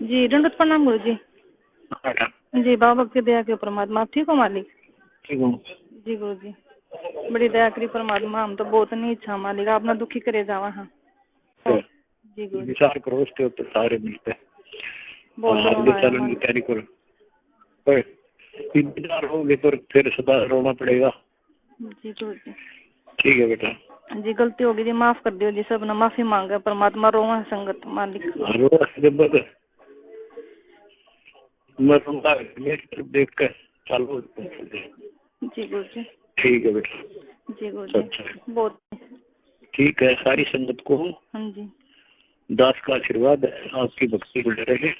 जी दंडवत प्रणाम गुरु जी। बेटा जी बाबा की दया के परमात्मा। आप ठीक हो मालिक? ठीक हूँ। जी गुरु जी बड़ी दया करी परमात्मा। हम तो बहुत नहीं इच्छा मालिक आपने दुखी करे जावा। हाँ तो जी गुरु जी विचार करो उसके ऊपर सारे मिलते हैं। बहुत आगे रोना आया चलने की मालिक। तैयारी करो। पर इंतजार होगे तो फिर सदा रोना पड़ेगा। जी गुरु जी ठीक है बेटा। जी गलती होगी जी माफ कर दियो जी। सब ने माफी मांगे परमात्मा। रोवा संगत मालिक। रो जब मैं रूंगा मेरी तरफ देख कर चालू। जी गुरु जी ठीक है बेटा। जी गुरु जी अच्छा बहुत। ठीक है। सारी संगत को हाँ जी दास का आशीर्वाद है। आपकी भक्ति बढ़ रहे।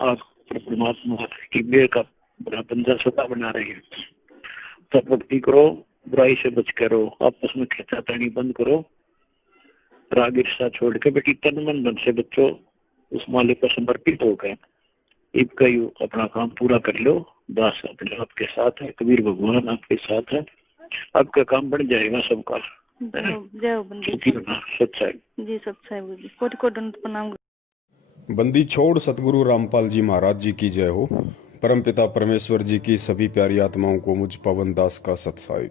आप परमात्मा की मेहर का बड़ा बंदा सदा बना रहे हैं। तब भक्ति करो। बुराई से बच कर रहो। आपस में खींचातानी बंद करो। राग ईर्ष्या छोड़ के बेटी तन मन धन से बच्चों उस मालिक को समर्पित होकर इनका अपना काम पूरा कर लो। दास अपने आपके साथ है। कबीर भगवान आपके साथ है। आपका काम बन जाएगा सबका। जय हो बंदी सच्चाई। जी सच्चाई गुरु जी। कोटि कोटि दंडवत प्रणाम। बंदी छोड़ सतगुरु रामपाल जी महाराज जी की जय हो। परमपिता परमेश्वर जी की सभी प्यारी आत्माओं को मुझ पवन दास का सत्साई।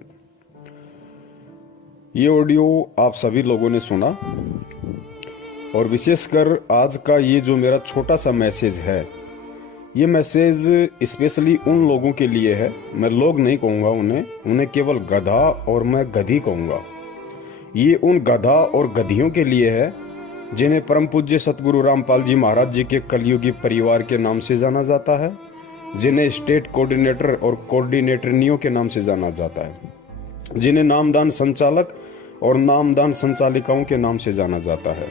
ये ऑडियो आप सभी लोगों ने सुना और विशेषकर आज का ये जो मेरा छोटा सा मैसेज है, ये मैसेज स्पेशली उन लोगों के लिए है। मैं लोग नहीं कहूंगा उन्हें केवल गधा और मैं गधी कहूंगा। ये उन गधा और गधियों के लिए है जिन्हें परम पूज्य सतगुरु रामपाल जी महाराज जी के कलयुगी परिवार के नाम से जाना जाता है, जिन्हें स्टेट कोऑर्डिनेटर और कोऑर्डिनेटरनियों के नाम से जाना जाता है, जिन्हें नामदान संचालक और नामदान संचालिकाओं के नाम से जाना जाता है।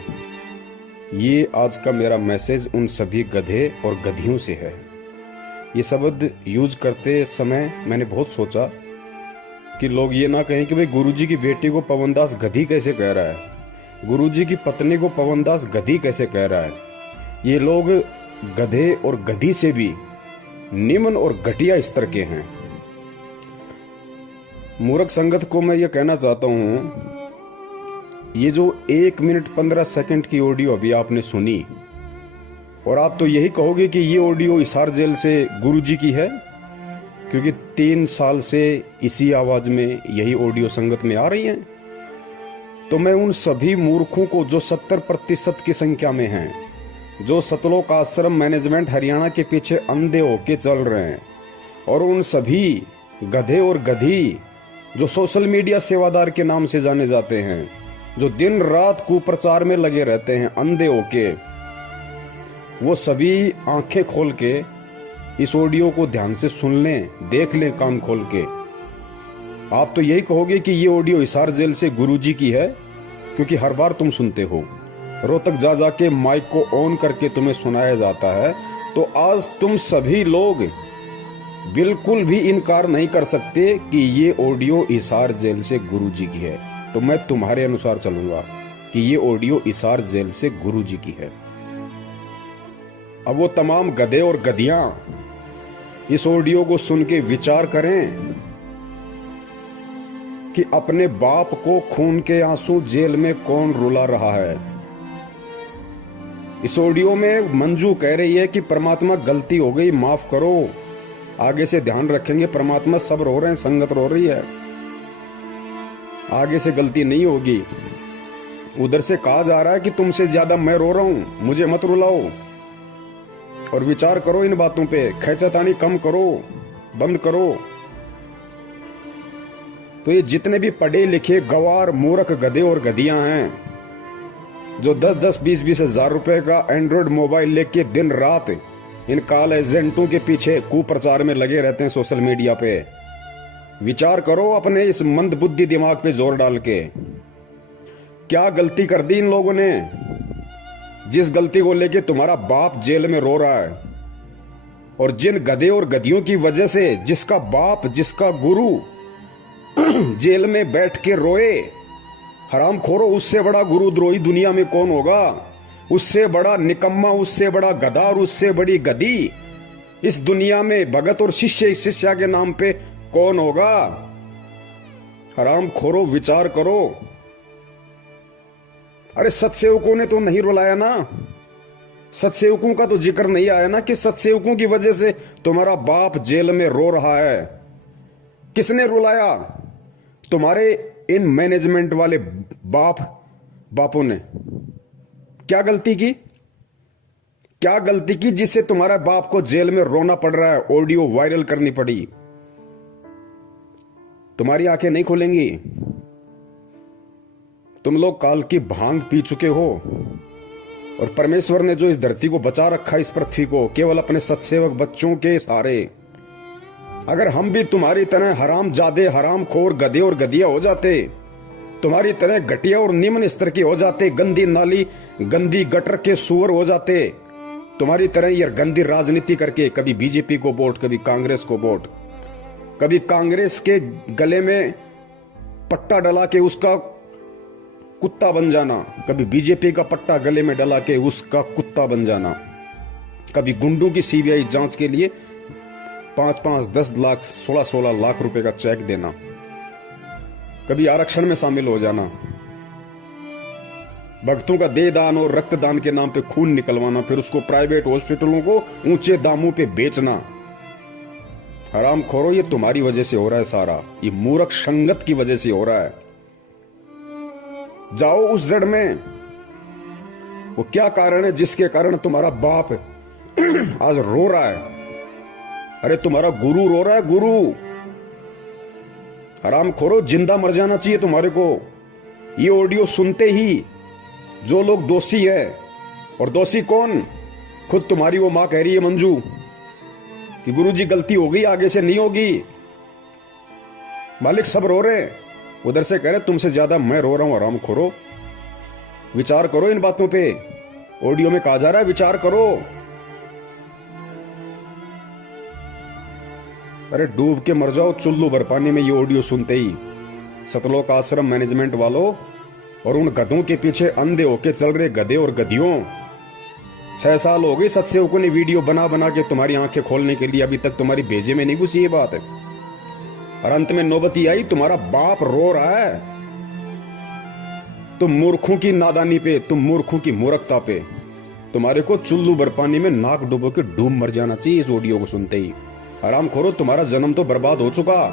ये आज का मेरा मैसेज उन सभी गधे और गधियों से है। ये शब्द यूज करते समय मैंने बहुत सोचा कि लोग ये ना कहें कि भाई गुरुजी की बेटी को पवनदास गधी कैसे कह रहा है, गुरुजी की पत्नी को पवनदास गधी कैसे कह रहा है। ये लोग गधे और गधी से भी निम्न और घटिया स्तर के हैं। मूर्ख संगत को मैं ये कहना चाहता हूं, ये जो 1 मिनट 15 सेकंड की ऑडियो अभी आपने सुनी और आप तो यही कहोगे कि ये ऑडियो हिसार जेल से गुरुजी की है, क्योंकि 3 साल से इसी आवाज में यही ऑडियो संगत में आ रही है। तो मैं उन सभी मूर्खों को जो 70% की संख्या में हैं, जो सतलोक आश्रम मैनेजमेंट हरियाणा के पीछे अंधे होके चल रहे हैं, और उन सभी गधे और गधी जो सोशल मीडिया सेवादार के नाम से जाने जाते हैं, जो दिन रात कुप्रचार में लगे रहते हैं अंधे होके, वो सभी आंखें खोल के इस ऑडियो को ध्यान से सुन लें, देख लें कान खोल के। आप तो यही कहोगे कि ये ऑडियो हिसार जेल से गुरुजी की है, क्योंकि हर बार तुम सुनते हो, रोहतक जा जाके माइक को ऑन करके तुम्हें सुनाया जाता है। तो आज तुम सभी लोग बिल्कुल भी इनकार नहीं कर सकते कि ये ऑडियो हिसार जेल से गुरुजी की है। तो मैं तुम्हारे अनुसार चलूंगा कि ये ऑडियो हिसार जेल से गुरुजी की है। अब वो तमाम गधे और गधियां इस ऑडियो को सुन के विचार करें कि अपने बाप को खून के आंसू जेल में कौन रुला रहा है। इस ऑडियो में मंजू कह रही है कि परमात्मा गलती हो गई, माफ करो, आगे से ध्यान रखेंगे। परमात्मा सब रो रहे हैं, संगत रो रही है, आगे से गलती नहीं होगी। उधर से कहा जा रहा है कि तुमसे ज्यादा मैं रो रहा हूं, मुझे मत रुलाओ। और विचार करो इन बातों पे, खैचतानी कम करो, बंद करो। तो ये जितने भी पढ़े लिखे गवार मूर्ख गधे और गधियां हैं, जो 10-10, 20-20 हजार रुपए का एंड्रॉइड मोबाइल लेके दिन रात इन कॉल एजेंटों के पीछे कुप्रचार में लगे रहते हैं सोशल मीडिया पे, विचार करो अपने इस मंद बुद्धि दिमाग पे जोर डाल के, क्या गलती कर दी इन लोगों ने, जिस गलती को लेके तुम्हारा बाप जेल में रो रहा है। और जिन गधे और गधियों की वजह से जिसका बाप, जिसका गुरु जेल में बैठ के रोए, हराम खोरो, उससे बड़ा गुरुद्रोही दुनिया में कौन होगा, उससे बड़ा निकम्मा, उससे बड़ा गधा और उससे बड़ी गधी इस दुनिया में भगत और शिष्य शिष्या के नाम पे कौन होगा। हराम खोरो, विचार करो। अरे सत्सेवकों ने तो नहीं रुलाया ना, सत्सेवकों का तो जिक्र नहीं आया ना कि सत्सेवकों की वजह से तुम्हारा बाप जेल में रो रहा है। किसने रुलाया? तुम्हारे इन मैनेजमेंट वाले बापों ने। क्या गलती की? क्या गलती की जिससे तुम्हारा बाप को जेल में रोना पड़ रहा है, ऑडियो वायरल करनी पड़ी? तुम्हारी आंखें नहीं खुलेंगी। तुम लोग काल की भांग पी चुके हो और परमेश्वर ने जो इस धरती को बचा रखा, इस पृथ्वी को, केवल अपने सत्सेवक बच्चों के सहारे। अगर हम भी तुम्हारी तरह हराम जादे, हराम खोर, गधे और गधिया हो जाते, तुम्हारी तरह घटिया और निम्न स्तर के हो जाते, गंदी नाली, गंदी गटर के सुअर हो जाते, तुम्हारी तरह ये गंदी राजनीति करके कभी बीजेपी को वोट, कभी कांग्रेस को वोट, कभी कांग्रेस के गले में पट्टा डला के उसका कुत्ता बन जाना, कभी बीजेपी का पट्टा गले में डला के उसका कुत्ता बन जाना, कभी गुंडों की सीबीआई जांच के लिए 5-5, 10 लाख, 16-16 लाख रुपए का चेक देना, कभी आरक्षण में शामिल हो जाना, भक्तों का दे दान और रक्तदान के नाम पे खून निकलवाना, फिर उसको प्राइवेट हॉस्पिटलों को ऊंचे दामों पे बेचना। हराम खोरो, ये तुम्हारी वजह से हो रहा है सारा। ये मूर्ख संगत की वजह से हो रहा है। जाओ उस जड़ में, वो क्या कारण है जिसके कारण तुम्हारा बाप आज रो रहा है? अरे तुम्हारा गुरु रो रहा है, गुरु। हराम खोरो, जिंदा मर जाना चाहिए तुम्हारे को। ये ऑडियो सुनते ही जो लोग दोषी है, और दोषी कौन? खुद तुम्हारी वो मां कह रही है मंजू कि गुरुजी गलती हो गई, आगे से नहीं होगी। मालिक सब रो रहे हैं, उधर से कह रहे तुमसे ज्यादा मैं रो रहा हूं। हराम खोरो, विचार करो इन बातों पे। ऑडियो में कहा जा रहा है विचार करो। अरे डूब के मर जाओ चुल्लू भर पानी में ये ऑडियो सुनते ही। सतलोक आश्रम मैनेजमेंट वालों और उन गधों के पीछे अंधे होके चल रहे गधे और गधियों, 6 साल हो गए सत्सेवकों ने वीडियो बना बना के तुम्हारी आंखें खोलने के लिए, अभी तक तुम्हारी भेजे में नहीं घुसी ये बात है। और अंत में नौबती आई, तुम्हारा बाप रो रहा है। तुम मूर्खों की नादानी पे, तुम मूर्खों की मूर्खता पे, तुम्हारे को चुल्लू भर पानी में नाक डुबो के डूब मर जाना चाहिए इस ऑडियो को सुनते ही। आराम खोरो, तुम्हारा जन्म तो बर्बाद हो चुका,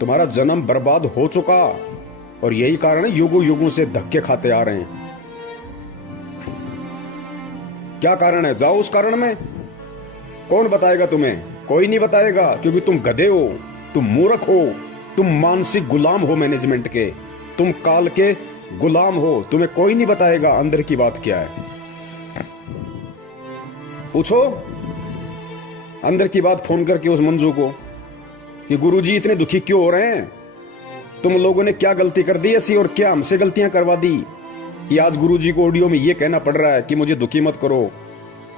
तुम्हारा जन्म बर्बाद हो चुका। और यही कारण है युगों युगों से धक्के खाते आ रहे हैं। क्या कारण है? जाओ उस कारण में। कौन बताएगा तुम्हें? कोई नहीं बताएगा, क्योंकि तुम गधे हो, तुम मूर्ख हो, तुम मानसिक गुलाम हो मैनेजमेंट के, तुम काल के गुलाम हो। तुम्हें कोई नहीं बताएगा अंदर की बात क्या है। पूछो अंदर की बात फोन करके उस मंजू को कि गुरुजी इतने दुखी क्यों हो रहे हैं, तुम लोगों ने क्या गलती कर दी ऐसी, और क्या हमसे गलतियां करवा दी कि आज गुरुजी को ऑडियो में ये कहना पड़ रहा है कि मुझे दुखी मत करो,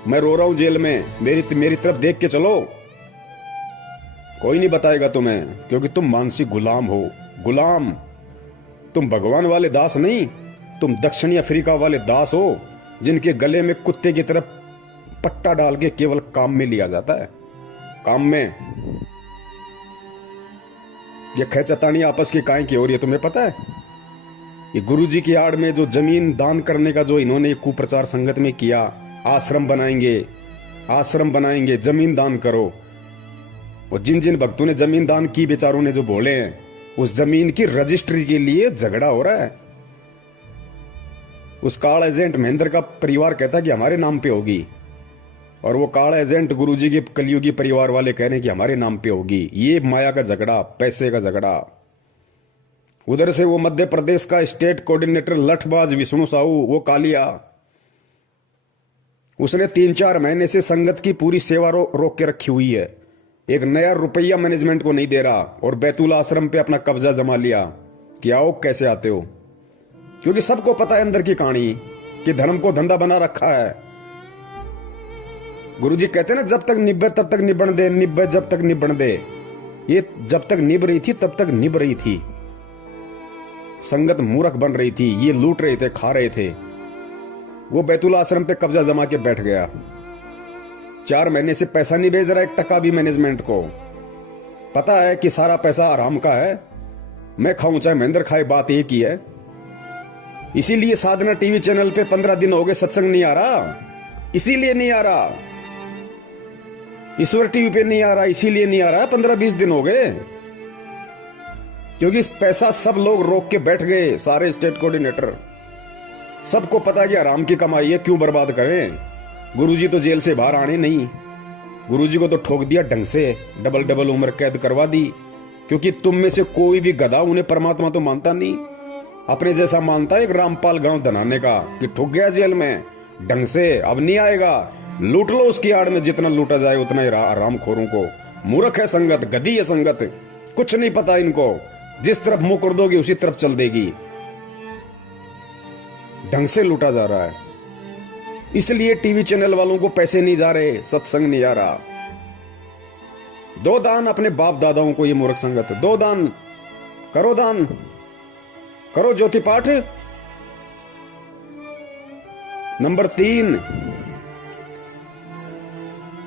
मैं रो रहा हूं जेल में, मेरी तरफ देख के चलो। कोई नहीं बताएगा तुम्हें, क्योंकि तुम मानसिक गुलाम हो। गुलाम, तुम भगवान वाले दास नहीं, तुम दक्षिणी अफ्रीका वाले दास हो, जिनके गले में कुत्ते की तरफ पट्टा डाल के केवल काम में लिया जाता है। काम में ये खेचतानी आपस की काहे की हो रही है तुम्हें पता है? ये गुरुजी की आड़ में जो जमीन दान करने का जो इन्होंने कुप्रचार संगत में किया, आश्रम बनाएंगे, जमीन दान करो। और जिन जिन भक्तों ने जमीन दान की, बेचारों ने जो बोले हैं, उस जमीन की रजिस्ट्री के लिए झगड़ा हो रहा है। उस काल एजेंट महेंद्र का परिवार कहता है कि हमारे नाम पे होगी, और वो काल एजेंट गुरुजी के कलयुगी परिवार वाले कह रहे हैं कि हमारे नाम पे होगी। ये माया का झगड़ा, पैसे का झगड़ा। उधर से वो मध्य प्रदेश का स्टेट कोऑर्डिनेटर लठबाज विष्णु साहू, वो कालिया, उसने 3-4 महीने से संगत की पूरी सेवा रोक के रखी हुई है। एक नया रुपया मैनेजमेंट को नहीं दे रहा, और बैतूल आश्रम पे अपना कब्जा जमा लिया कि आओ कैसे आते हो। क्योंकि सबको पता है अंदर की कहानी कि धर्म को धंधा बना रखा है। गुरुजी कहते हैं ना, जब तक निब्बे तब तक निबण दे, निब्बे जब तक निबण दे। ये जब तक निभ रही थी तब तक निभ रही थी। संगत मूर्ख बन रही थी, ये लूट रहे थे, खा रहे थे। वो बैतूल आश्रम पे कब्जा जमा के बैठ गया। 4 महीने से पैसा नहीं भेज रहा, 1 टका भी मैनेजमेंट को। पता है कि सारा पैसा आराम का है, मैं खाऊं चाहे महेंद्र खाए, बात एक ही है। इसीलिए साधना टीवी चैनल पे 15 दिन हो गए सत्संग नहीं आ रहा, इसीलिए नहीं आ रहा। ईश्वर टीवी पे नहीं आ रहा, इसीलिए नहीं आ रहा। 15-20 दिन हो गए, क्योंकि पैसा सब लोग रोक के बैठ गए, सारे स्टेट कोऑर्डिनेटर। सबको पता कि आराम की कमाई है, क्यों बर्बाद करें। गुरुजी तो जेल से बाहर आने नहीं, गुरुजी को तो ठोक दिया ढंग से, डबल उम्र कैद करवा दी। क्योंकि तुम में से कोई भी गधा उन्हें परमात्मा तो मानता नहीं, अपने जैसा मानता है एक रामपाल गांव धनाने का, कि ठुक गया जेल में ढंग से, अब नहीं आएगा। लूट लो उसकी आड़ में, जितना लूटा जाए उतना ही रामखोरों को। मूर्ख है संगत, गधी है संगत, कुछ नहीं पता इनको। जिस तरफ मुंह कर दोगे उसी तरफ चल देगी। ढंग से लूटा जा रहा है, इसलिए टीवी चैनल वालों को पैसे नहीं जा रहे, सत्संग नहीं आ रहा। दो दान अपने बाप दादाओं को, ये मूर्ख संगत। दो दान करो, दान करो, ज्योति पाठ। नंबर 3,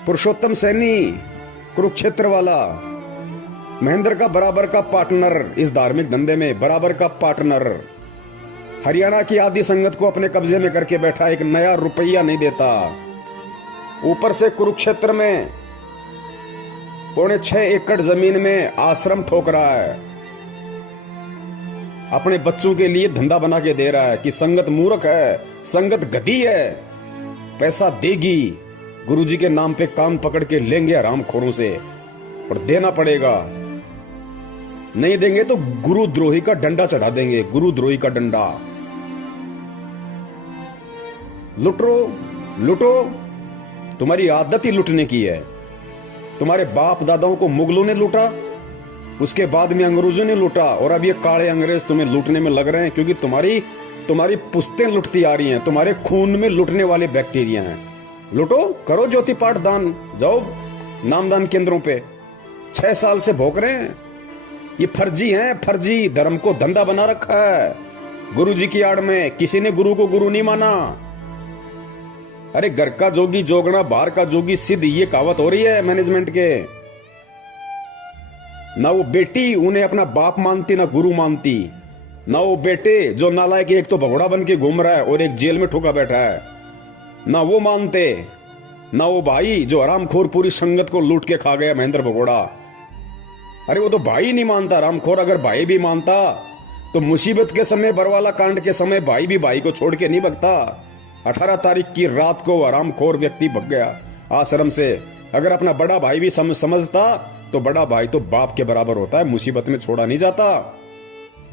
पुरुषोत्तम सैनी, कुरुक्षेत्र वाला, महेंद्र का बराबर का पार्टनर इस धार्मिक धंधे में, बराबर का पार्टनर। हरियाणा की आदि संगत को अपने कब्जे में करके बैठा, एक नया रुपया नहीं देता। ऊपर से कुरुक्षेत्र में 6.25 एकड़ जमीन में आश्रम ठोक रहा है, अपने बच्चों के लिए धंधा बना के दे रहा है। कि संगत मूर्ख है, संगत गधी है, पैसा देगी, गुरुजी के नाम पे कान पकड़ के लेंगे हरामखोरों से, और देना पड़ेगा। नहीं देंगे तो गुरुद्रोही का डंडा चढ़ा देंगे, गुरुद्रोही का डंडा। लुटो, तुम्हारी आदत ही लुटने की है। तुम्हारे बाप दादाओं को मुगलों ने लूटा, उसके बाद में अंग्रेजों ने लूटा, और अब ये काले अंग्रेज तुम्हें लूटने में लग रहे हैं, क्योंकि तुम्हारी पुश्तें लुटती आ रही हैं, तुम्हारे खून में लुटने वाले बैक्टीरिया हैं। लुटो, करो ज्योति पाठ दान, जाओ नामदान केंद्रों पे। 6 साल से भोग रहे हैं, ये फर्जी हैं, फर्जी धर्म को धंधा बना रखा है गुरुजी की आड़ में। किसी ने गुरु को गुरु नहीं माना। अरे घर का जोगी जोगना, बाहर का जोगी सिद्ध, ये कहावत हो रही है मैनेजमेंट के। ना वो बेटी उन्हें अपना बाप मानती, ना गुरु मानती। ना वो बेटे जो नालायक, एक तो भगोड़ा बन के घूम रहा है और एक जेल में ठोका बैठा है, ना वो मानते। ना वो भाई जो हरामखोर पूरी संगत को लूट के खा गया, महेंद्र भगोड़ा। अरे वो तो भाई नहीं मानता हरामखोर। अगर भाई भी मानता तो मुसीबत के समय, बरवाला कांड के समय, भाई भी भाई को छोड़ के नहीं भगता। 18 तारीख की रात को हरामखोर व्यक्ति भग गया आश्रम से। अगर अपना बड़ा भाई भी समझता तो बड़ा भाई तो बाप के बराबर होता है, मुसीबत में छोड़ा नहीं जाता।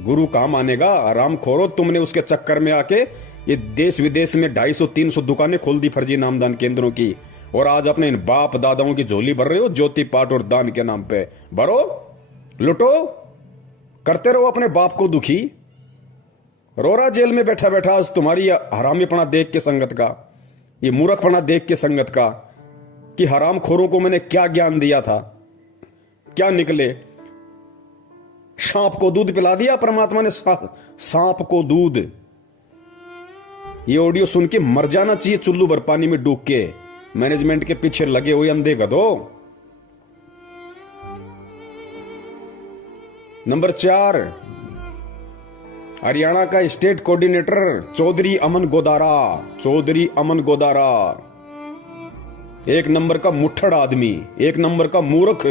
गुरु कहां मानेगा? हरामखोरो, तुमने उसके चक्कर में आके ये देश विदेश में 250-300 दुकानें खोल दी फर्जी नामदान केंद्रों की, और आज अपने इन बाप दादाओं की झोली भर रहे हो ज्योति पाठ और दान के नाम पे। भरो, लुटो, करते रहो अपने बाप को दुखी। रोरा जेल में बैठा बैठा आज तुम्हारी हरामीपना देख के संगत का, ये मूर्खपना देख के संगत का, कि हरामखोरों को मैंने क्या ज्ञान दिया था, क्या निकले। सांप को दूध पिला दिया परमात्मा ने, सांप को दूध। ये ऑडियो सुन के मर जाना चाहिए चुल्लू भर पानी में डूब के, मैनेजमेंट के पीछे लगे हुए अंधे गधो। नंबर 4, हरियाणा का स्टेट कोऑर्डिनेटर चौधरी अमन गोदारा। चौधरी अमन गोदारा एक नंबर का मुट्ठड़ आदमी, एक नंबर का मूर्ख।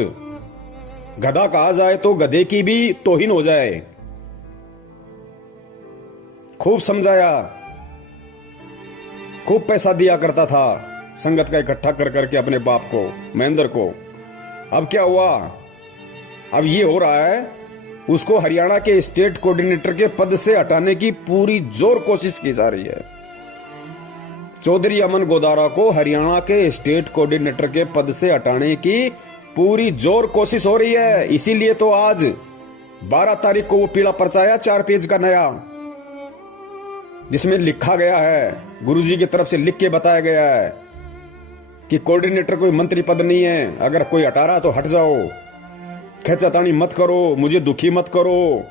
गधा कहा जाए तो गधे की भी तौहीन हो जाए। खूब समझाया, खूब पैसा दिया करता था संगत का इकट्ठा कर करके अपने बाप को, महेंद्र को। अब क्या हुआ? अब ये हो रहा है, उसको हरियाणा के स्टेट कोऑर्डिनेटर के पद से हटाने की पूरी जोर कोशिश की जा रही है। चौधरी अमन गोदारा को हरियाणा के स्टेट कोऑर्डिनेटर के पद से हटाने की पूरी जोर कोशिश हो रही है। इसीलिए तो आज 12 तारीख को वो पीला पर्चा आया 4 पेज का नया, जिसमें लिखा गया है, गुरुजी की तरफ से लिख के बताया गया है कि कोऑर्डिनेटर कोई मंत्री पद नहीं है, अगर कोई हटा रहा तो हट जाओ, खेचातानी मत करो, मुझे दुखी मत करो,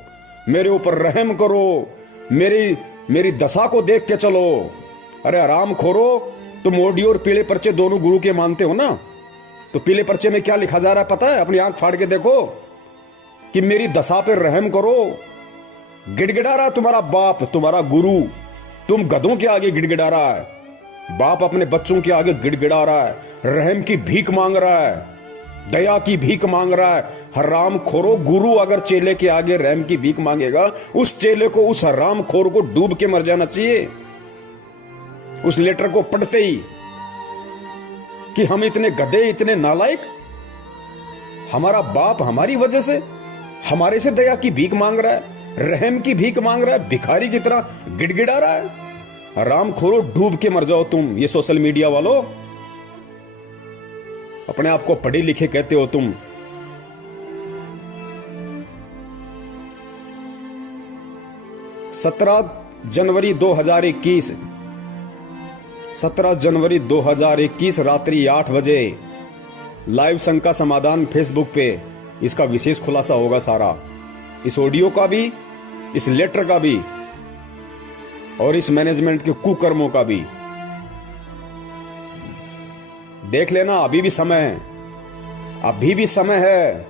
मेरे ऊपर रहम करो, मेरी दशा को देख के चलो। अरे आराम खोरो, तुम ऑडियो और पीले पर्चे दोनों गुरु के मानते हो ना, तो पीले पर्चे में क्या लिखा जा रहा है पता है? अपनी आंख फाड़ के देखो कि मेरी दशा पे रहम करो। गिड़गिड़ा रहा तुम्हारा बाप, तुम्हारा गुरु, तुम गधों के आगे गिड़गिड़ा रहा है, बाप अपने बच्चों के आगे गिड़गिड़ा रहा है, रहम की भीख मांग रहा है, दया की भीख मांग रहा है। हराम खोरो, गुरु अगर चेले के आगे रहम की भीख मांगेगा, उस चेले को, उस हराम खोर को डूब के मर जाना चाहिए उस लेटर को पढ़ते ही, कि हम इतने गधे, इतने नालायक, हमारा बाप हमारी वजह से हमारे से दया की भीख मांग रहा है, रहम की भीख मांग रहा है, भिखारी की तरह गिड़गिड़ा रहा है। हराम खोरो, डूब के मर जाओ तुम। ये सोशल मीडिया वालों, अपने आप को पढ़े लिखे कहते हो तुम। जनवरी 2021 17 जनवरी 2021 रात्रि 8 बजे लाइव संघ का समाधान फेसबुक पे इसका विशेष खुलासा होगा सारा, इस ऑडियो का भी, इस लेटर का भी और इस मैनेजमेंट के कुकर्मों का भी। देख लेना, अभी भी समय है, अभी भी समय है,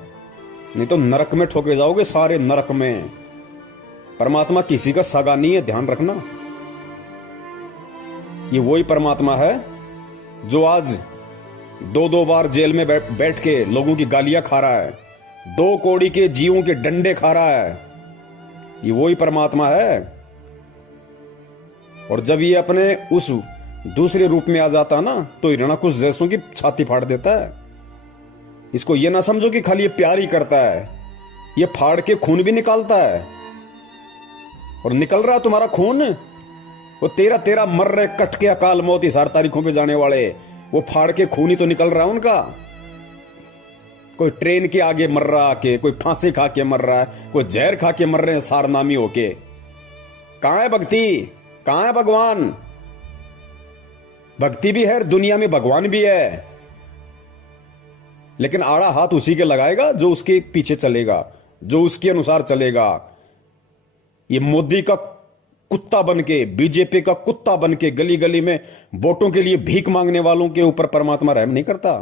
नहीं तो नरक में ठोके जाओगे, सारे नरक में। परमात्मा किसी का सगा नहीं है, ध्यान रखना। ये वही परमात्मा है जो आज 2-2 बार जेल में बैठ के लोगों की गालियां खा रहा है, 2 कौड़ी के जीवों के डंडे खा रहा है। ये वही परमात्मा है। और जब ये अपने उस दूसरे रूप में आ जाता ना, तो हिरणाकुश जैसों की छाती फाड़ देता है। इसको ये ना समझो कि खाली ये प्यार ही करता है, ये फाड़ के खून भी निकालता है। और निकल रहा तुम्हारा खून, वो 13 मर रहे कट के अकाल मौत इस 8 तारीखों पे जाने वाले, वो फाड़ के खून ही तो निकल रहा है उनका। कोई ट्रेन के आगे मर रहा आके, कोई फांसी खा के मर रहा है, कोई जहर खा के मर रहे हैं सारनामी होके। कहां है भक्ति, कहां है भगवान? भक्ति भी है, दुनिया में भगवान भी है, लेकिन आड़ा हाथ उसी के लगाएगा जो उसके पीछे चलेगा, जो उसके अनुसार चलेगा। ये मोदी का कुत्ता बनके, बीजेपी का कुत्ता बनके गली गली में वोटों के लिए भीख मांगने वालों के ऊपर परमात्मा रहम नहीं करता।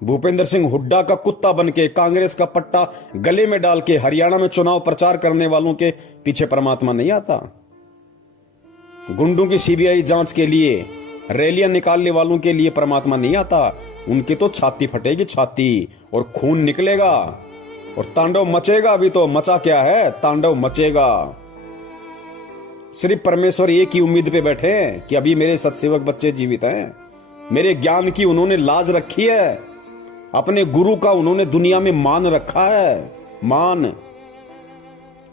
भूपेंद्र सिंह हुड्डा का कुत्ता बनके, कांग्रेस का पट्टा गले में डाल के हरियाणा में चुनाव प्रचार करने वालों के पीछे परमात्मा नहीं आता। गुंडों की सीबीआई जांच के लिए रैलियां निकालने वालों के लिए परमात्मा नहीं आता। उनकी तो छाती फटेगी, छाती, और खून निकलेगा और तांडव मचेगा। अभी तो मचा क्या है, तांडव मचेगा। सिर्फ परमेश्वर एक ही उम्मीद पे बैठे हैं कि अभी मेरे सत्सेवक बच्चे जीवित हैं, मेरे ज्ञान की उन्होंने लाज रखी है, अपने गुरु का उन्होंने दुनिया में मान रखा है, मान।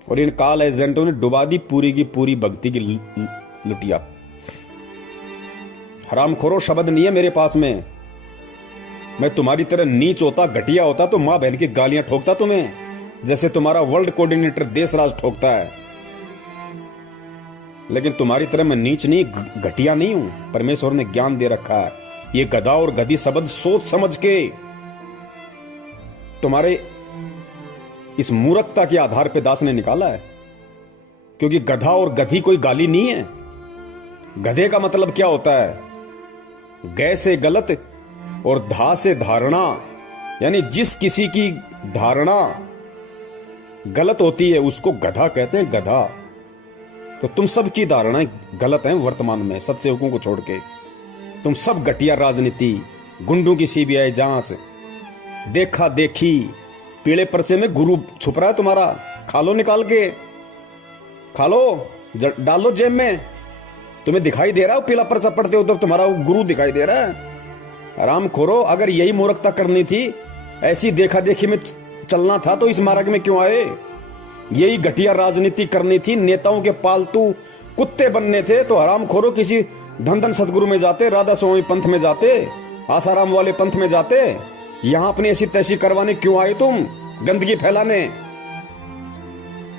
और इन काल एजेंटों ने डुबा दी पूरी की पूरी भक्ति की लुटिया। हरामखोरो शब्द नहीं है मेरे पास में। मैं तुम्हारी तरह नीच होता, घटिया होता तो मां बहन की गालियां ठोकता तुम्हें, जैसे तुम्हारा वर्ल्ड कोऑर्डिनेटर देशराज ठोकता है। लेकिन तुम्हारी तरह मैं नीच नहीं, घटिया नहीं हूं। परमेश्वर ने ज्ञान दे रखा है। ये गधा और गधी शब्द सोच समझ के तुम्हारे इस मूर्खता के आधार पे दास ने निकाला है, क्योंकि गधा और गधी कोई गाली नहीं है। गधे का मतलब क्या होता है? गै से गलत और धा से धारणा, यानी जिस किसी की धारणा गलत होती है उसको गधा कहते हैं, गधा। तो तुम सब की धारणाएं गलत हैं वर्तमान में, सत्सेवकों को छोड़ के। तुम सब घटिया राजनीति, गुंडों की सीबीआई जांच, देखा देखी, पीले पर्चे में गुरु छुप रहा है तुम्हारा। खा लो, निकाल के खा लो, डाल लो जेब में। तुम्हें दिखाई दे रहा है पीला पर्चा पढ़ते हो तब तुम्हारा गुरु दिखाई दे रहा है। आराम खोरो, अगर यही मूर्खता करनी थी, ऐसी देखा देखी में चलना था तो इस मार्ग में क्यों आए? यही घटिया राजनीति करनी थी, नेताओं के पालतू कुत्ते बनने थे तो हराम खोरो किसी धन सदगुरु में जाते, राधा स्वामी पंथ में जाते, आसाराम वाले पंथ में जाते। यहां अपनी ऐसी तैसी करवाने क्यों आए तुम? गंदगी फैलाने।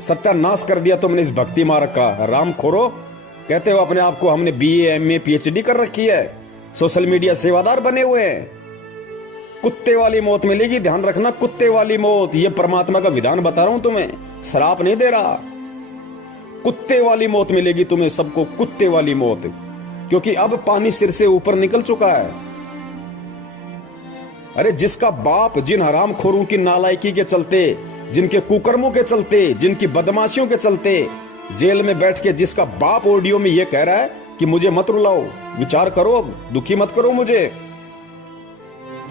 सत्यानाश कर दिया तुमने इस भक्ति मार्ग का। हराम खोरो, कहते हो अपने आप को हमने BA MA PhD कर रखी है, सोशल मीडिया सेवादार बने हुए हैं। कुत्ते वाली मौत मिलेगी, ध्यान रखना, कुत्ते वाली मौत। ये परमात्मा का विधान बता रहा हूं तुम्हें, श्राप नहीं दे रहा। कुत्ते वाली मौत मिलेगी तुम्हें सबको, कुत्ते वाली मौत, क्योंकि अब पानी सिर से ऊपर निकल चुका है। अरे जिसका बाप जिन हरामखोरों की नालायकी के चलते, जिनके कुकर्मों के चलते, जिनकी बदमाशियों के चलते जेल में बैठ के जिसका बाप ऑडियो में ये कह रहा है कि मुझे मत रुलाओ, विचार करो, अब दुखी मत करो मुझे।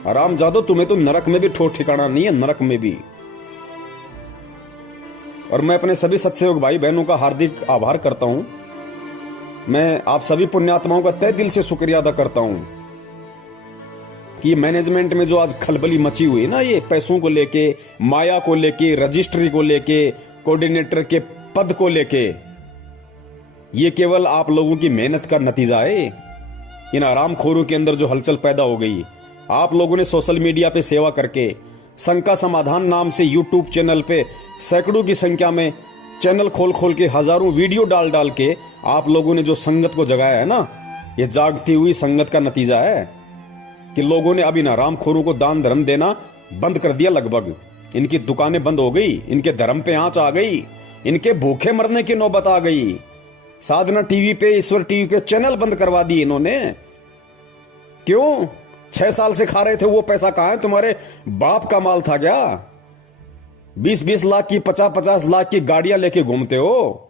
हरामजादो, तुम्हें तो नरक में भी ठोर ठिकाना नहीं है, नरक में भी। और मैं अपने सभी सत्सयोग भाई बहनों का हार्दिक आभार करता हूं। मैं आप सभी पुण्यात्माओं का तहे दिल से शुक्रिया अदा करता हूं कि मैनेजमेंट में जो आज खलबली मची हुई ना, ये पैसों को लेके, माया को लेके, रजिस्ट्री को लेके, कोऑर्डिनेटर के पद को लेके, ये केवल आप लोगों की मेहनत का नतीजा है। इन आरामखोरों के अंदर जो हलचल पैदा हो गई, आप लोगों ने सोशल मीडिया पे सेवा करके, शंका समाधान नाम से यूट्यूब चैनल पे सैकड़ों की संख्या में चैनल खोल खोल के, हजारों वीडियो डाल डाल के आप लोगों ने जो संगत को जगाया है ना, ये जागती हुई संगत का नतीजा है कि लोगों ने अब इन आरामखोरों को दान धर्म देना बंद कर दिया। लगभग इनकी दुकानें बंद हो गई, इनके धर्म पे आंच आ गई, इनके भूखे मरने की नौबत आ गई। साधना टीवी पे, ईश्वर टीवी पे चैनल बंद करवा दिए इन्होंने। क्यों? 6 साल से खा रहे थे, वो पैसा कहां है? तुम्हारे बाप का माल था क्या? 20-20 लाख की, 50-50 लाख की गाड़ियां लेके घूमते हो।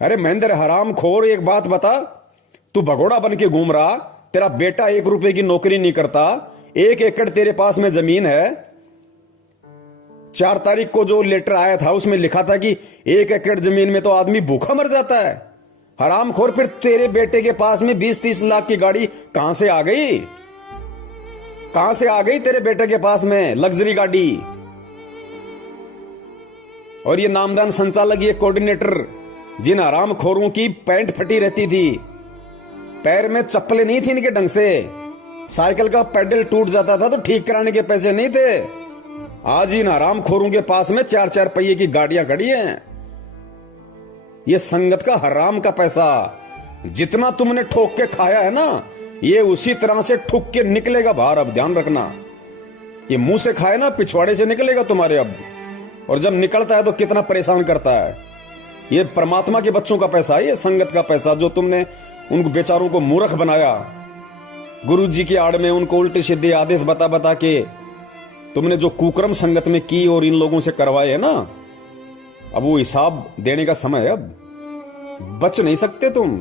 अरे महेंद्र हरामखोर, एक बात बता, तू भगोड़ा बन के घूम रहा, तेरा बेटा 1 रुपए की नौकरी नहीं करता, 1 एकड़ तेरे पास में जमीन है। 4 तारीख को जो लेटर आया था उसमें लिखा था कि 1 एकड़ जमीन में तो आदमी भूखा मर जाता है। हरामखोर, फिर तेरे बेटे के पास में 20-30 लाख की गाड़ी कहां से आ गई? कहां से आ गई तेरे बेटे के पास में लग्जरी गाड़ी? और ये नामदान संचालक, ये कोऑर्डिनेटर, जिन हरामखोरों की पैंट फटी रहती थी, पैर में चप्पलें नहीं थी इनके ढंग से, साइकिल का पैडल टूट जाता था तो ठीक कराने के पैसे नहीं थे, आज इन हरामखोरों के पास में 4-4 पहिए की गाड़ियां खड़ी हैं। ये संगत का हराम का पैसा, जितना तुमने ठोक के खाया है ना, ये उसी तरह से ठुक के निकलेगा बाहर। अब ध्यान रखना, ये मुंह से खाए ना, पिछवाड़े से निकलेगा तुम्हारे अब। और जब निकलता है तो कितना परेशान करता है। ये परमात्मा के बच्चों का पैसा है, ये संगत का पैसा, जो तुमने उन बेचारों को मूर्ख बनाया। गुरु जी की आड़ में उनको उल्टे सीधे आदेश बता बता के तुमने जो कुकर्म संगत में की और इन लोगों से करवाए है ना, अब वो हिसाब देने का समय है। अब बच नहीं सकते तुम।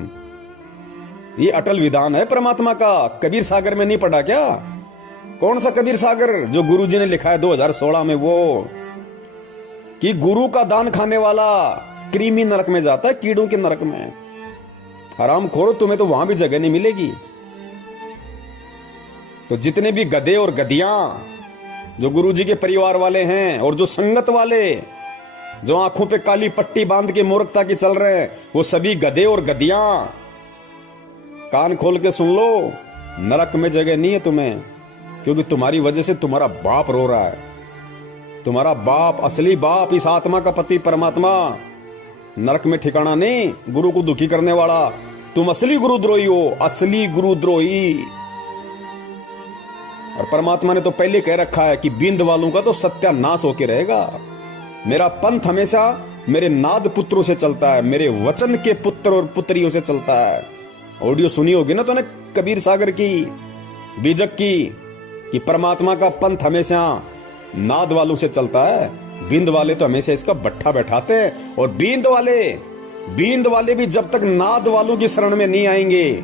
ये अटल विधान है परमात्मा का। कबीर सागर में नहीं पढ़ा क्या? कौन सा कबीर सागर जो गुरु जी ने लिखा है 2016 में, वो कि गुरु का दान खाने वाला कृमि नरक में जाता है, कीड़ों के नरक में। हरामखोरो, तुम्हें तो वहां भी जगह नहीं मिलेगी। तो जितने भी गधे और गधियां जो गुरुजी के परिवार वाले हैं और जो संगत वाले जो आंखों पे काली पट्टी बांध के मूर्खता की चल रहे हैं, वो सभी गधे और गधियां कान खोल के सुन लो, नरक में जगह नहीं है तुम्हें। क्योंकि तुम्हारी वजह से तुम्हारा बाप रो रहा है। तुम्हारा बाप, असली बाप, इस आत्मा का पति परमात्मा, नरक में ठिकाना नहीं। गुरु को दुखी करने वाला तुम असली गुरुद्रोही हो, असली गुरुद्रोही। और परमात्मा ने तो पहले कह रखा है कि बिंद वालों का तो सत्यानाश होके रहेगा। मेरा पंथ हमेशा मेरे नाद पुत्रों से चलता है, मेरे वचन के पुत्र और पुत्रियों से चलता है। ऑडियो सुनी होगी ना तो ने कबीर सागर की, बीजक की, कि परमात्मा का पंथ हमेशा नाद वालों से चलता है। बिंद वाले तो हमेशा इसका बट्ठा बैठाते हैं। और बिंद वाले भी जब तक नाद वालों की शरण में नहीं आएंगे।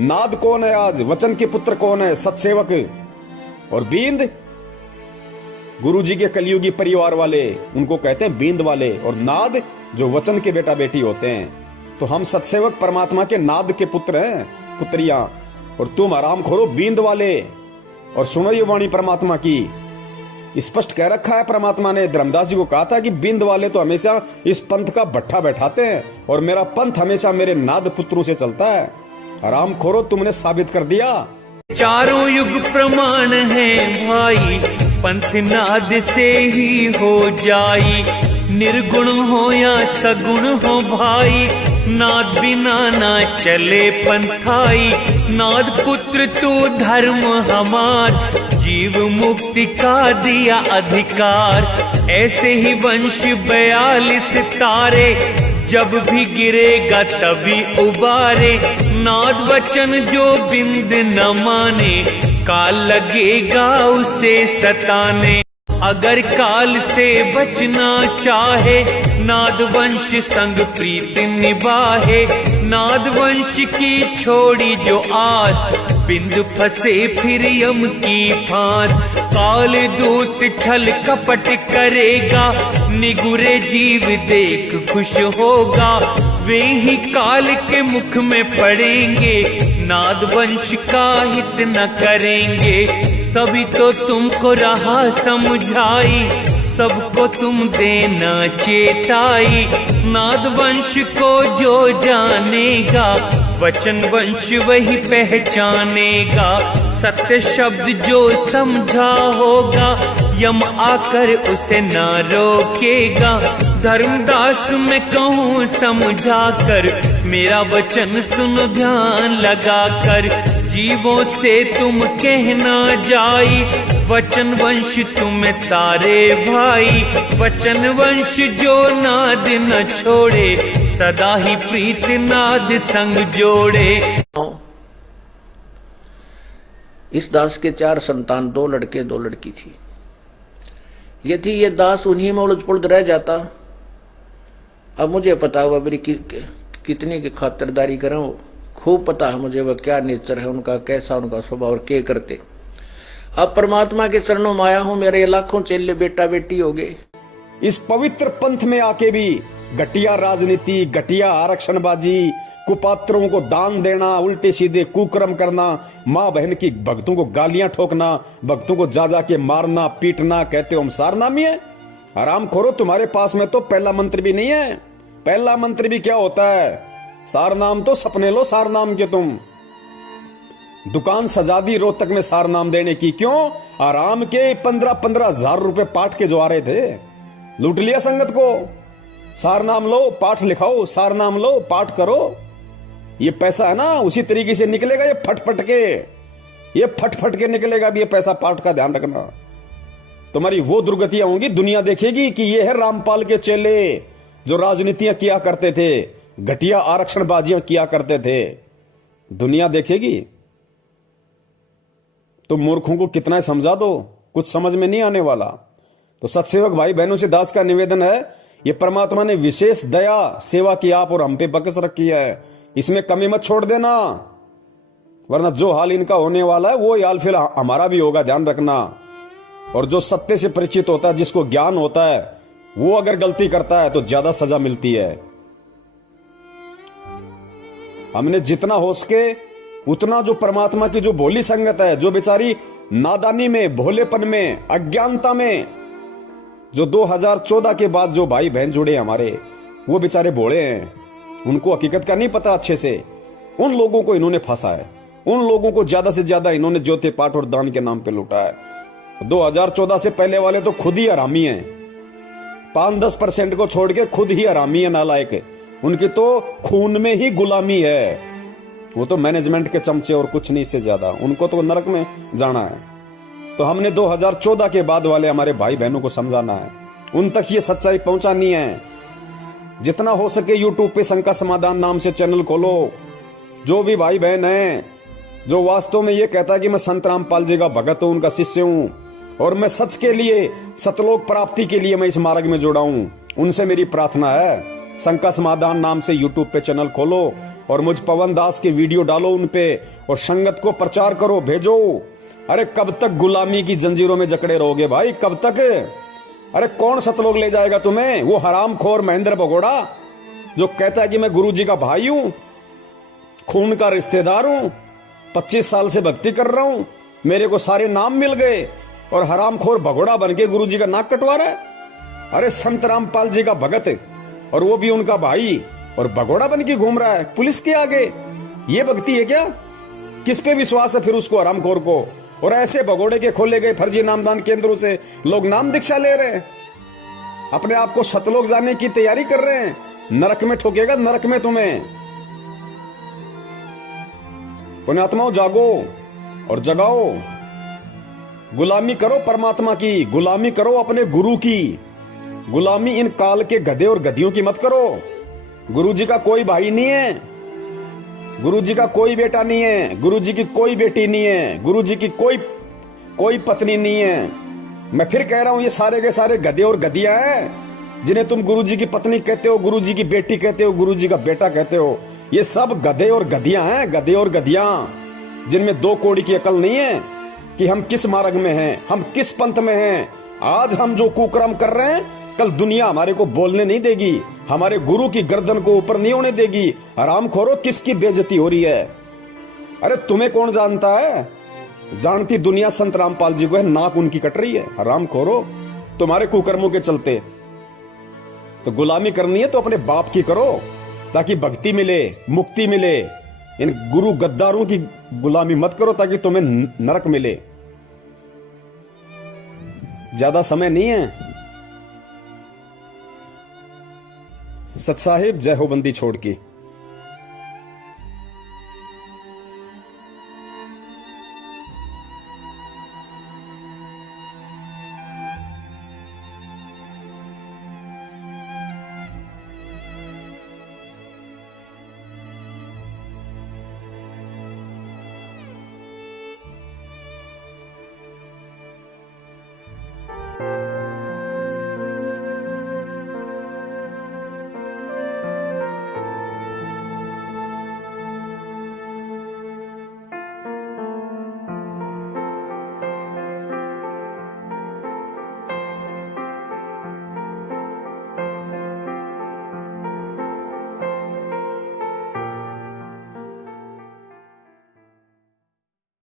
नाद कौन है आज? वचन के पुत्र कौन है? सत्सेवक। और बिंद गुरु जी के कलियुगी परिवार वाले, उनको कहते हैं बिंद वाले। और नाद जो वचन के बेटा बेटी होते हैं। तो हम सत्सेवक परमात्मा के नाद के पुत्र हैं, पुत्रियां। और तुम आराम खोरो बिंद वाले। और सुनो ये वाणी परमात्मा की, स्पष्ट कह रखा है परमात्मा ने। धर्मदास जी को कहा था कि बिंद वाले तो हमेशा इस पंथ का भट्ठा बैठाते हैं और मेरा पंथ हमेशा मेरे नाद पुत्रों से चलता है। आराम खोरो, तुमने साबित कर दिया। चारों युग प्रमाण है भाई, पंथ नाद से ही हो जाई। निर्गुण हो या सगुण हो भाई, नाद बिना ना चले पंथाई। नाद पुत्र तू धर्म हमार, जीव मुक्ति का दिया अधिकार। ऐसे ही वंश 42 तारे, जब भी गिरेगा तभी उबारे। नाद वचन जो बिंद न माने, काल लगेगा उसे सताने। अगर काल से बचना चाहे, नादवंश संग प्रीत निभाहे। नादवंश की छोड़ी जो आस, बिंद फंसे फिर यम की फांस। काल दूत छल कपट करेगा, निगुरे जीव देख खुश होगा। वे ही काल के मुख में पड़ेंगे, नादवंश का हित न करेंगे। तभी तो तुमको रहा समझाई, सबको तुम देना चेताई। नादवंश को जो जानेगा, वचन वंश वही पहचानेगा। सत्य शब्द जो समझा होगा, यम आकर उसे ना रोकेगा। धर्मदास मैं कहूँ समझा कर, मेरा वचन सुनो ध्यान लगा कर। जीवों से तुम कहना जाई, वचन वंश तुम्हें तारे भाई। वचन वंश जो नाद न छोड़े, सदा ही प्रीत नाद संग जोड़े। इस दास के 4 संतान, 2 लड़के 2 लड़की थी। यदि ये दास उन्हीं में उलझ पुलझ रह जाता, अब मुझे पता हुआ मेरी कितनी की खातिरदारी करूं, खूब पता है मुझे वह क्या नेचर है उनका, कैसा उनका स्वभाव और क्या करते। अब परमात्मा के चरणों में आया हूं, मेरे लाखों चेले बेटा बेटी हो गए। इस पवित्र पंथ में आके भी घटिया राजनीति, घटिया आरक्षणबाजी, कुपात्रों को दान देना, उल्टे सीधे कुकर्म करना, माँ बहन की भक्तों को गालियां ठोकना, भक्तों को जा जा के मारना पीटना, कहते हो हम सारनामी है। आराम खोरो, तुम्हारे पास में तो पहला मंत्र भी नहीं है। पहला मंत्र भी क्या होता है? सारनाम तो सपने लो सारनाम के तुम। दुकान सजा दी रोहतक में सारनाम देने की, क्यों? आराम के 15-15 हजार रुपए पाठ के जो आ रहे थे, लूट लिया संगत को। सारनाम लो, पाठ लिखाओ, सारनाम लो, पाठ करो। ये पैसा है ना, उसी तरीके से निकलेगा ये फटफट के निकलेगा भी ये पैसा। पाठ का ध्यान रखना, तुम्हारी वो दुर्गतियां होंगी, दुनिया देखेगी कि ये है रामपाल के चेले जो राजनीतियां किया करते थे, घटिया आरक्षणबाजियां किया करते थे। दुनिया देखेगी। तो मूर्खों को कितना समझा दो, कुछ समझ में नहीं आने वाला। तो सत्सेवक भाई बहनों से दास का निवेदन है, ये परमात्मा ने विशेष दया सेवा की आप और हम पे बकस रखी है, इसमें कमी मत छोड़ देना, वरना जो हाल इनका होने वाला है वो हाल फिर हमारा भी होगा, ध्यान रखना। और जो सत्य से परिचित होता है, जिसको ज्ञान होता है, वो अगर गलती करता है तो ज्यादा सजा मिलती है। हमने जितना हो सके उतना जो परमात्मा की जो भोली संगत है, जो बेचारी नादानी में, भोलेपन में, अज्ञानता में, जो 2014 के बाद जो भाई बहन जुड़े हमारे, वो बेचारे भोले हैं, उनको हकीकत का नहीं पता अच्छे से। उन लोगों को इन्होंने फंसा है, उन लोगों को ज्यादा से ज्यादा इन्होंने ज्योति पाठ और दान के नाम पे लूटा है। 2014 से पहले वाले तो खुद ही हरामी हैं, 5-10% को छोड़ के खुद ही हरामी है, नालायक। उनकी तो खून में ही गुलामी है, वो तो मैनेजमेंट के चमचे और कुछ नहीं से ज्यादा, उनको तो नरक में जाना है। तो हमने 2014 के बाद वाले हमारे भाई बहनों को समझाना है, उन तक ये सच्चाई पहुंचानी है। जितना हो सके यूट्यूब पे शंका समाधान नाम से चैनल खोलो। जो भी भाई बहन है जो वास्तव में ये कहता है कि मैं संत रामपाल जी का भगत हूं, उनका शिष्य हूं, और मैं सच के लिए, सतलोक प्राप्ति के लिए मैं इस मार्ग में जुड़ा हूं, उनसे मेरी प्रार्थना है, शंका समाधान नाम से यूट्यूब पे चैनल खोलो और मुझ पवन दास के वीडियो डालो उन पे, और संगत को प्रचार करो, भेजो। अरे कब तक गुलामी की जंजीरों में जकड़े रहोगे भाई, कब तक? अरे कौन सतलोक ले जाएगा तुम्हें? वो हरामखोर महेंद्र भगोड़ा जो कहता है कि मैं गुरु जी का भाई हूं, खून का रिश्तेदार हूं, 25 साल से भक्ति कर रहा हूं, मेरे को सारे नाम मिल गए, और हरामखोर भगोड़ा बन के गुरु जी का नाक कटवा रहा है। अरे संत रामपाल जी का भगत, और वो भी उनका भाई, और भगोड़ा बन के घूम रहा है पुलिस के आगे। ये भक्ति है क्या? किस पे विश्वास है फिर उसको, हरामखोर को? और ऐसे भगोड़े के खोले गए फर्जी नामदान केंद्रों से लोग नाम दीक्षा ले रहे हैं, अपने आप को सतलोक जाने की तैयारी कर रहे हैं। नरक में ठोकेगा, नरक में तुम्हें। पुण्यात्माओं जागो और जगाओ, गुलामी करो परमात्मा की, गुलामी करो अपने गुरु की, गुलामी इन काल के गधे और गधियों की मत करो। गुरु जी का कोई भाई नहीं है, गुरु जी का कोई बेटा नहीं है, गुरु जी की कोई बेटी नहीं है, गुरु जी की कोई पत्नी नहीं है। मैं फिर कह रहा हूं, ये सारे के सारे गधे और गधियां हैं जिन्हें तुम गुरुजी की पत्नी कहते हो, गुरुजी की बेटी कहते हो, गुरुजी का बेटा कहते हो। ये सब गधे और गधियां हैं, गधे और गधियां, जिनमें 2 कौड़ी की अकल नहीं है कि हम किस मार्ग में हैं, हम किस पंथ में हैं। आज हम जो कुकर्म कर रहे हैं, कल दुनिया हमारे को बोलने नहीं देगी, हमारे गुरु की गर्दन को ऊपर नहीं होने देगी। हरामखोरो, किसकी बेइज्जती हो रही है? अरे तुम्हें कौन जानता है? जानती दुनिया संत रामपाल जी को है, नाक उनकी कट रही है। हरामखोरो, तुम्हारे कुकर्मों के चलते। तो गुलामी करनी है तो अपने बाप की करो, ताकि भक्ति मिले, मुक्ति मिले। इन गुरु गद्दारों की गुलामी मत करो ताकि तुम्हें नरक मिले। ज्यादा समय नहीं है। सत साहिब, जय हो बंदी छोड़ की।